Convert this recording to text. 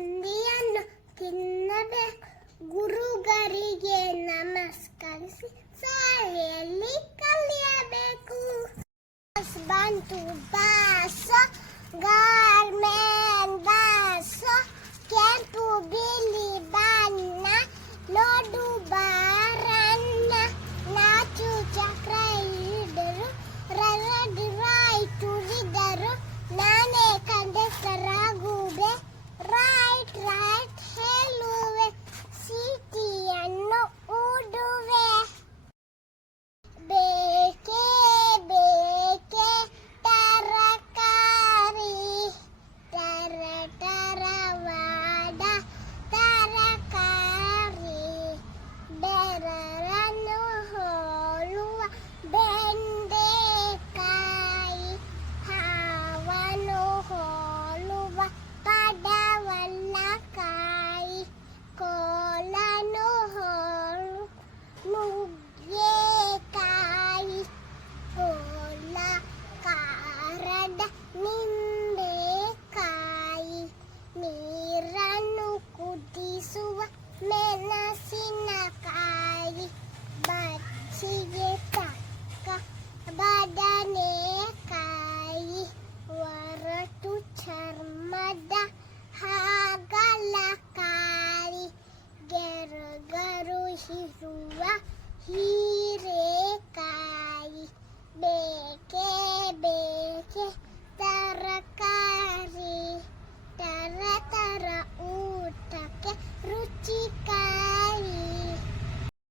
ತಿಂಡಿಯನ್ನು ತಿನ್ನಬೇಕು. ಗುರುಗರಿಗೆ ನಮಸ್ಕರಿಸಿ ಶಾಲೆಯಲ್ಲಿ ಕಲಿಯಬೇಕು. ಬಸ್ ಬಂತು ಬಸ್ಸು, ಗವರ್ಮೆಂಟ್ ಬಸ್ಸು, ಕೆಂಪು ಬಿಳಿ ಬಣ್ಣ, ನೋಡು ಬಾರಣ್ಣ. ನಾಚು ಚಕ್ರ ಹಿಡಿದರು, ರೈಟು ಹಿಡಿದರು, ನಾನೇ ಕಂಡಕ್ಟರಾಗುವೆ, ರೈಟ್ ಹೇಳುವೆ, ಸಿಟಿಯನ್ನು ಹೂಡುವೆ. ಬೇಕೇ ಬೇಕೇ ತರಕಾರಿ, ತರವಾದ ತರಕಾರಿ, ಬೆರಳನ್ನು ಹೋಲುವ ಬೆಂಡೆಕಾಯಿ, ಹಾವನ್ನು ಹೋಲುವ ಪಡವಲಕಾಯಿ, ಕೋಲನ್ನು ಹೋಲು ನುಗ್ಗೆಕಾಯಿ, ಕೋಲ ಕಾರದ ನಿಂಬೆಕಾಯಿ, ನೀರನ್ನು ಕುದಿಸುವ ಮೆಣಸಿನ